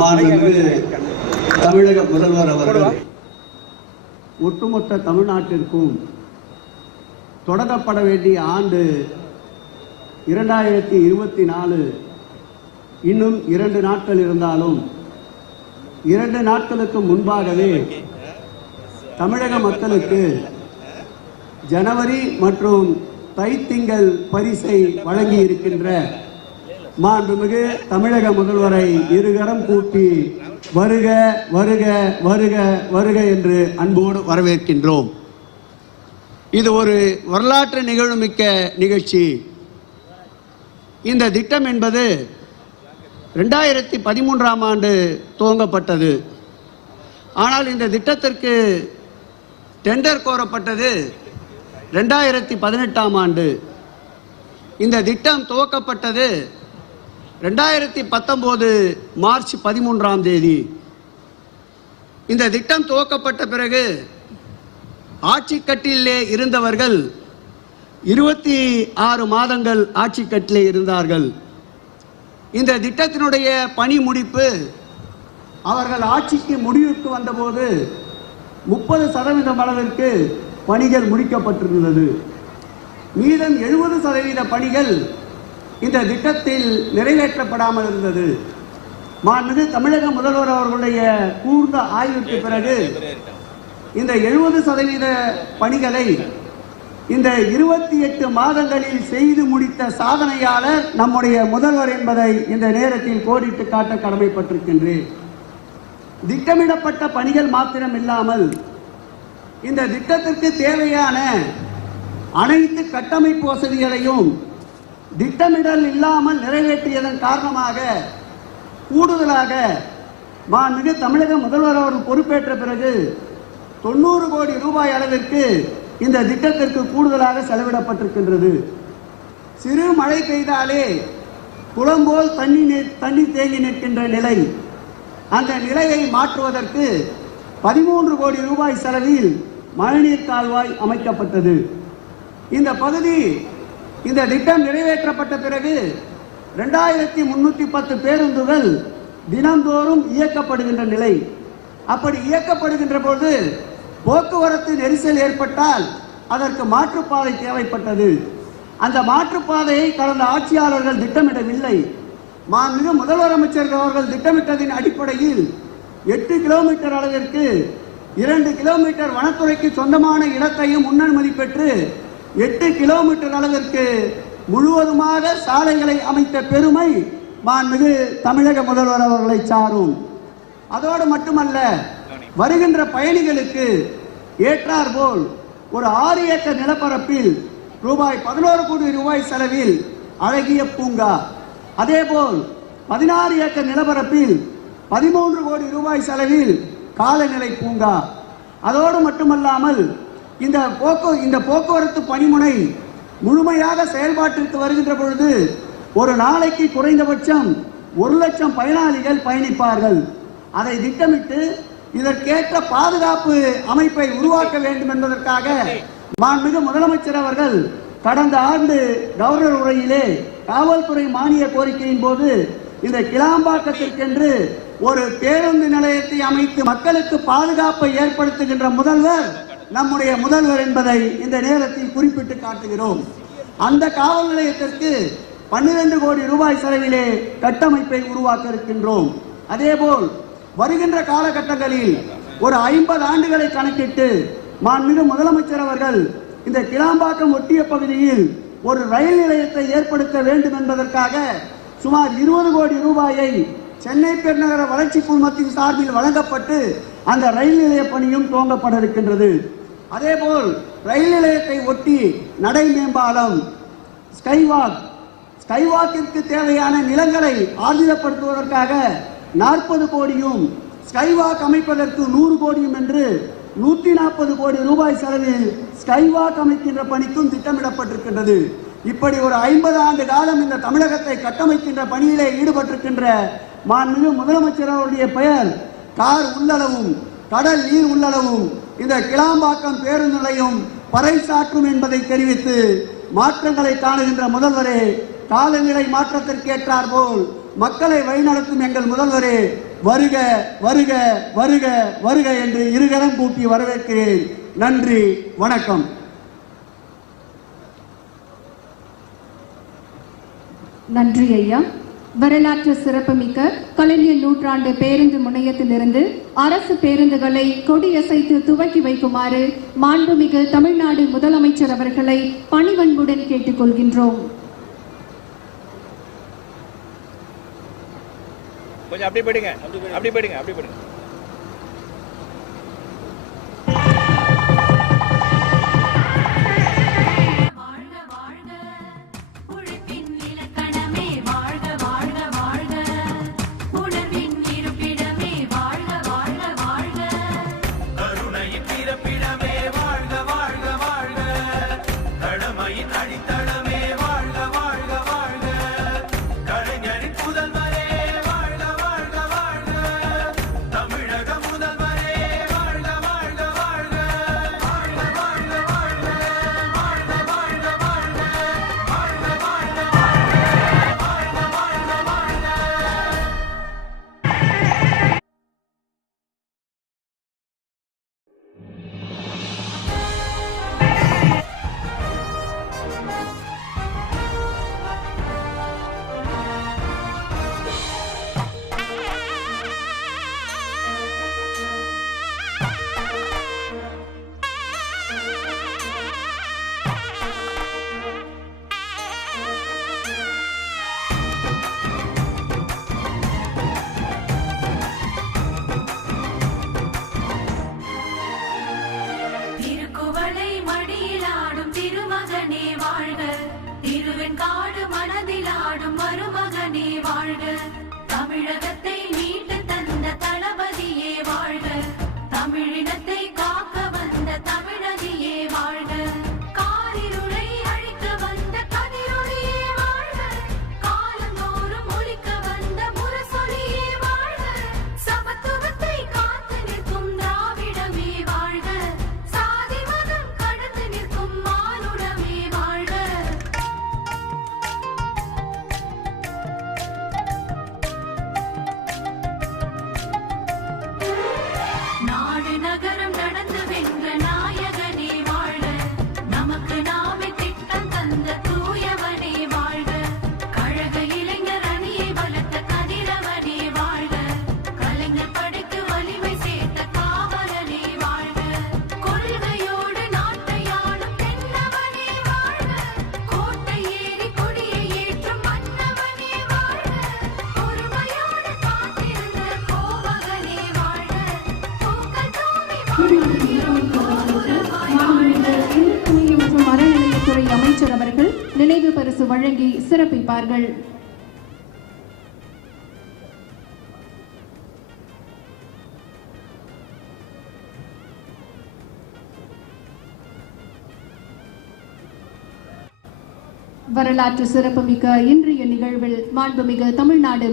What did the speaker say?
மாண்புமிகு தமிழக முதல்வர் அவர்கள். ஒட்டுமொத்த தமிழ்நாட்டிற்கும் தொடங்கப்பட வேண்டிய ஆண்டு இரண்டாயிரத்தி இருபத்தி நாலு. இன்னும் இரண்டு நாட்கள் இருந்தாலும் இரண்டு நாட்களுக்கு முன்பாகவே தமிழக மக்களுக்கு ஜனவரி மற்றும் தைத்திங்கள் பரிசை வழங்கி இருக்கின்ற மாண்புமிகு தமிழக முதல்வரை இருகரம் கூட்டி வருக வருக வருக வருக என்று அன்போடு வரவேற்கின்றோம். இது ஒரு வரலாற்று நிகழ்வுமிக்க நிகழ்ச்சி. இந்த திட்டம் என்பது ரெண்டாயிரத்தி பதிமூன்றாம் ஆண்டு துவங்கப்பட்டது. ஆனால் இந்த திட்டத்திற்கு டெண்டர் கோரப்பட்டது ரெண்டாயிரத்தி பதினெட்டாம் ஆண்டு. இந்த திட்டம் துவக்கப்பட்டது ரெண்டாயிரத்தி பத்தொம்போது மார்ச் பதிமூன்றாம் தேதி. இந்த திட்டம் துவக்கப்பட்ட பிறகு ஆட்சி கட்டிலே இருந்தவர்கள் இருபத்தி ஆறு மாதங்கள் ஆட்சி கட்டிலே இருந்தார்கள். இந்த திட்டத்தினுடைய பணி முடிப்பு அவர்கள் ஆட்சிக்கு முடிவுக்கு வந்தபோது முப்பது சதவீதம் அளவிற்கு பணிகள் முடிக்கப்பட்டிருந்தது. மீதம் எழுபது சதவீத பணிகள் இந்த திட்டத்தில் நிறைவேற்றப்படாமல் இருந்தது. மாண்புமிகு தமிழக முதல்வர் அவர்களுடைய கூர்ந்த ஆய்வுக்கு பிறகு இந்த எழுபது சதவீத பணிகளை இந்த இருபத்தி எட்டு மாதங்களில் செய்து முடித்த சாதனையாளர் நம்முடைய முதல்வர் என்பதை இந்த நேரத்தில் கோடிட்டு காட்ட கடமைப்பட்டிருக்கின்றேன். திட்டமிடப்பட்ட பணிகள் மாத்திரம் இல்லாமல் இந்த திட்டத்திற்கு தேவையான அனைத்து கட்டமைப்பு வசதிகளையும் திட்டமிடல் இல்லாமல் நிறைவேற்றியதன் காரணமாக கூடுதலாக மாண்புமிகு தமிழக முதல்வர் அவர்கள் பொறுப்பேற்ற பிறகு தொண்ணூறு கோடி ரூபாய் அளவிற்கு இந்த திட்டத்திற்கு கூடுதலாக செலவிடப்பட்டிருக்கின்றது. சிறு மழை பெய்தாலே குளம் போல் தண்ணி தண்ணி தேங்கி நிற்கின்ற நிலை. அந்த நிலையை மாற்றுவதற்கு பதிமூன்று கோடி ரூபாய் செலவில் மழைநீர் கால்வாய் அமைக்கப்பட்டது. இந்த பகுதி இந்த திட்டம் நிறைவேற்றப்பட்ட பிறகு ரெண்டாயிரத்தி முன்னூத்தி பத்து பேருந்துகள் தினந்தோறும் இயக்கப்படுகின்ற நிலை. அப்படி இயக்கப்படுகின்ற போது போக்குவரத்து நெரிசல் ஏற்பட்டால் அதற்கு மாற்றுப்பாதை தேவைப்பட்டது. அந்த மாற்றுப்பாதையை கடந்த ஆட்சியாளர்கள் திட்டமிடவில்லை. மாண்புமிகு முதல்வர் அமைச்சர் அவர்கள் திட்டமிட்டதின் அடிப்படையில் எட்டு கிலோமீட்டர் அளவிற்கு இரண்டு கிலோமீட்டர் வனத்துறைக்கு சொந்தமான இடத்தையும் முன்னனுமதி பெற்று எட்டு கிலோமீட்டர் அளவிற்கு முழுவதுமாக சாலைகளை அமைத்த பெருமை மாண்புமிகு தமிழக முதல்வர் அவர்களை சாரும். அதோடு மட்டுமல்ல வருகின்ற பயணிகளுக்கு ஏற்றார் போல் ஒரு ஆறு ஏக்கர் நிலப்பரப்பில் ரூபாய் பதினோரு கோடி ரூபாய் செலவில் அழகிய பூங்கா. அதேபோல் பதினாறு ஏக்கர் நிலப்பரப்பில் பதிமூன்று கோடி ரூபாய் செலவில் காலநிலை பூங்கா. அதோடு மட்டுமல்லாமல் இந்த போக்கு இந்த போக்குவரத்து பணிமுனை முழுமையாக செயல்பாட்டிற்கு வருகின்ற பொழுது ஒரு நாளைக்கு குறைந்தபட்சம் ஒரு லட்சம் பயனாளிகள் பயணிப்பார்கள். அதை திட்டமிட்டு இதற்கேற்ற பாதுகாப்பு அமைப்பை உருவாக்க வேண்டும் என்பதற்காக மாண்புமிகு முதலமைச்சர் அவர்கள் கடந்த ஆண்டு கவர்னர் உரையிலே காவல்துறை மானிய கோரிக்கையின் போது இந்த கிளாம்பாக்கத்திற்கென்று ஒரு பேருந்து நிலையத்தை அமைத்து மக்களுக்கு பாதுகாப்பை ஏற்படுத்துகின்ற முதல்வர் நம்முடைய முதல்வர் என்பதை இந்த நேரத்தில் குறிப்பிட்டு காட்டுகிறோம். அந்த காவல் நிலையத்திற்கு பன்னிரண்டு கோடி ரூபாய் செலவிலே கட்டமைப்பை உருவாக்க இருக்கின்றோம் அதேபோல் வருகின்ற காலகட்டங்களில் ஒரு ஐம்பது ஆண்டுகளை கணக்கிட்டு மாண்புமிகு முதலமைச்சர் அவர்கள் இந்த கிளாம்பாக்கம் ஒட்டிய பகுதியில் ஒரு ரயில் நிலையத்தை ஏற்படுத்த வேண்டும் என்பதற்காக சுமார் இருபது கோடி ரூபாயை சென்னை பெருநகர வளர்ச்சி குழுமத்தின் சார்பில் வழங்கப்பட்டு அந்த ரயில் நிலைய பணியும் துவங்கப்பட இருக்கின்றது அதேபோல் ரயில் நிலையத்தை ஒட்டி நடை மேம்பாலம் ஸ்கைவாக் ஸ்கைவாக்கிற்கு தேவையான நிலங்களை ஆர்ஜிதப்படுத்துவதற்காக நாற்பது கோடியும் ஸ்கைவாக் அமைப்பதற்கு நூறு கோடியும் என்று நூத்தி நாற்பது கோடி ரூபாய் செலவில் ஸ்கைவாக் அமைக்கின்ற பணிக்கும் திட்டமிடப்பட்டிருக்கின்றது. இப்படி ஒரு ஐம்பது ஆண்டு காலம் இந்த தமிழகத்தை கட்டமைக்கின்ற பணியிலே ஈடுபட்டிருக்கின்ற மாண்புமிகு முதலமைச்சர் அவருடைய பெயர் கார் உள்ளளவும் கடல் நீர் உள்ளளவும் இந்த கிளாம்பாக்கம் பேருந்து நிலையம் பறைசாற்றும் என்பதை தெரிவித்து மாற்றங்களை காணுகின்ற முதல்வரே காலநிலை மாற்றத்திற்கு ஏற்றார் போல் மக்களை வழிநடத்தும் எங்கள் முதல்வரே வருக வருக வருக வருக என்று இருகரம் கூட்டி வரவேற்கிறேன். நன்றி வணக்கம். நன்றி ஐயா. வரலாற்று சிறப்புமிக்க கலைஞர் நூற்றாண்டு பேருந்து முனையத்திலிருந்து அரசு பேருந்துகளை கொடியசைத்து துவக்கி வைக்குமாறு மாண்புமிகு தமிழ்நாடு முதலமைச்சர் அவர்களை பணிவன்புடன் கேட்டுக்கொள்கின்றோம். கொஞ்சம் அப்படி போயிடுங்க. அப்படி போயிடுங்க அப்படி போயிடுங்க. மனதிலாடும் மருமகனே வாழ்க தமிழகத்தை நீ மற்றும் அறநிலையத்துறை அமைச்சர் அவர்கள் நினைவு பரிசு வழங்கி சிறப்பிப்பார்கள் வரலாற்று சிறப்புமிக்க இன்றைய நிகழ்வில் மாண்புமிகு தமிழ்நாடு